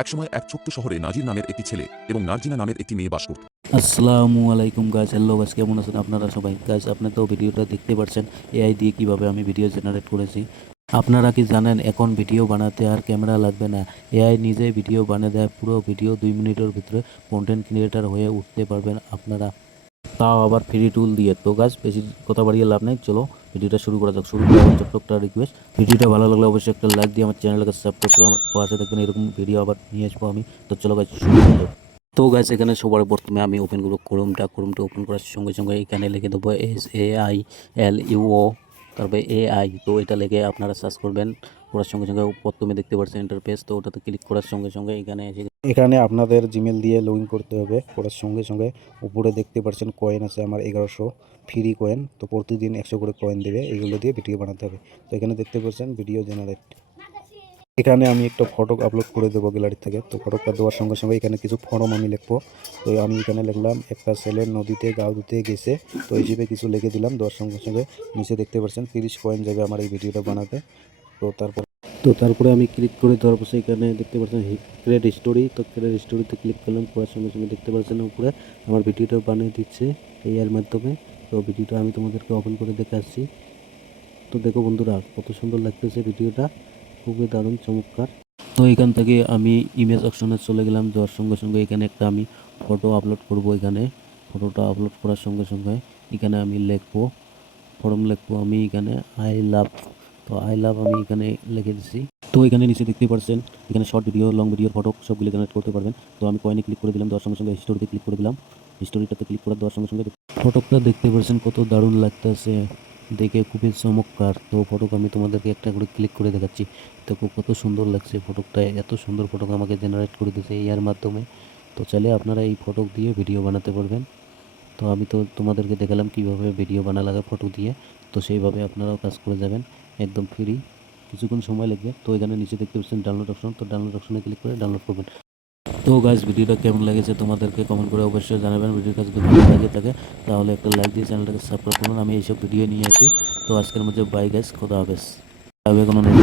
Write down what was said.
একসময় এক ছোট্ট শহরে নাজির নামের একটি ছেলে এবং নার্জিনা নামের একটি মেয়ে বাস করত। আসসালামু আলাইকুম গাইস, হ্যালো গাইস, কেমন আছেন আপনারা সবাই? গাইস, আপনি তো ভিডিওটা দেখতে পাচ্ছেন এআই দিয়ে কিভাবে আমি ভিডিও জেনারেট করেছি। আপনারা কি জানেন এখন ভিডিও বানাতে আর ক্যামেরা লাগবে না, এআই নিজেই ভিডিও বানিয়ে দেয়। পুরো ভিডিও 2 মিনিটের ভিতরে কন্টেন্ট ক্রিয়েটার হয়ে উঠতে পারবেন আপনারা, তাও আবার ফ্রি টুল দিয়ে। তো গাইস, বেশি কথা বাড়িয়ে লাভ নেই, চলো ভিডিওটা শুরু করা যাক। শুরু করার আগে ছোট্ট একটা রিকোয়েস্ট, ভিডিওটা ভালো লাগলে অবশ্যই একটা লাইক দিয়ে আমার চ্যানেলকে সাবস্ক্রাইব করে আমার পাশে দেখবেন, এরকম ভিডিও আবার নিয়ে আসবো আমি। তো চলো গাইস, শুরু করা যাক। তো গাইস, এখানে সবার প্রথমে আমি ওপেন করবো ক্রোমটা ওপেন করার সঙ্গে সঙ্গে এখানে লিখে দেবো SAILUO, তারপরে AI। তো এটা লিখে আপনারা সার্চ করবেন, করার সঙ্গে সঙ্গে প্রথমে দেখতে পাচ্ছেন ইন্টারফেস। তো ওটাতে ক্লিক করার সঙ্গে সঙ্গে এখানে আপনাদের জিমেল দিয়ে লগ ইন করতে হবে। করার সঙ্গে সঙ্গে উপরে দেখতে পাচ্ছেন কয়েন আছে আমার 1100 ফ্রি কয়েন। তো প্রতিদিন 100 করে কয়েন দেবে, এগুলো দিয়ে ভিডিও বানাতে হবে। তো এখানে দেখতে পাচ্ছেন ভিডিও জেনারেট। এখানে আমি একটা ফটো আপলোড করে দেবো গ্যালারি থেকে। তো ফটোটা দেওয়ার সঙ্গে সঙ্গে এখানে কিছু ফর্ম আমি লিখবো। তো আমি এখানে লিখলাম একটা ছেলে নদীতে গা ধুতে গেছে। তো হিসেবে কিছু লিখে দিলাম। দেওয়ার সঙ্গে সঙ্গে নিচে দেখতে পাচ্ছেন 30 কয়েন যাবে আমার এই ভিডিওটা বানাতে। তারপরে আমি ক্লিক করে দেওয়ার পর এখানে দেখতে পাচ্ছেন ক্রিয়েট স্টোরি। তো ক্রিয়েট স্টোরিতে ক্লিক করলাম, করার সঙ্গে সঙ্গে দেখতে পাচ্ছেন উপরে আমার ভিডিওটা বানিয়ে দিচ্ছে এই এর মাধ্যমে। তো ভিডিওটা আমি তোমাদেরকে ওপেন করে দেখাচ্ছি। তো দেখো বন্ধুরা, কত সুন্দর লাগতেছে ভিডিওটা, খুবই দারুণ চমৎকার। তো এখান থেকে আমি ইমেজ অপশনে চলে গেলাম। যাওয়ার সঙ্গে সঙ্গে এখানে একটা আমি ফটো আপলোড করব। এখানে ফটোটা আপলোড করার সঙ্গে সঙ্গে এখানে আমি লিখবো, ফর্ম লিখবো আমি এখানে আই লাভ। তো আই লাভ আমি এখানে লিখে দিচ্ছি। তো এখানে নিচে দেখতে পাচ্ছেন এখানে short video, long video, photo সবগুলো জেনারেট করতে পারবেন। তো আমি কয়েনে ক্লিক করে দিলাম, দেওয়ার সঙ্গে সঙ্গে হিস্টোরিতে ক্লিক করে দিলাম। হিস্টোরিটাতে ক্লিক করে দেওয়ার সঙ্গে সঙ্গে ফটোটা দেখতে পাচ্ছেন কত দারুণ লাগতেছে, দেখে খুবই চমৎকার। তো ফটোকে আমি তোমাদেরকে একটা করে ক্লিক করে দেখাচ্ছি। দেখো কত সুন্দর লাগছে ফটোটা, এত সুন্দর ফটো আমাকে জেনারেট করে দিয়েছে এর মাধ্যমে। তো চাইলে আপনারা এই ফটো দিয়ে ভিডিও বানাতে পারবেন। তো আমি তো তোমাদেরকে দেখালাম কিভাবে ভিডিও বানা লাগে ফটো দিয়ে। তো সেইভাবে আপনারাও কাজ করে যাবেন, একদম ফ্রি, কিছুক্ষণ সময় লাগবে। তো এখানে নিচে দেখতে পাচ্ছেন ডাউনলোড অপশন। তো ডাউনলোড অপশনে ক্লিক করে ডাউনলোড করবেন। তো গাইস, ভিডিওটা কেমন লেগেছে তোমাদেরকে কমেন্ট করে অবশ্যই জানাবেন। ভিডিওটা যদি ভালো লাগে থাকে তাহলে একটা লাইক দিয়ে চ্যানেলটাকে সাবস্ক্রাইব করুন। আমি এইসব ভিডিও নিয়ে আসি। তো আজকের মধ্যে বাই গাইস, খোদা হাফেজ। হবে কোনো নেই।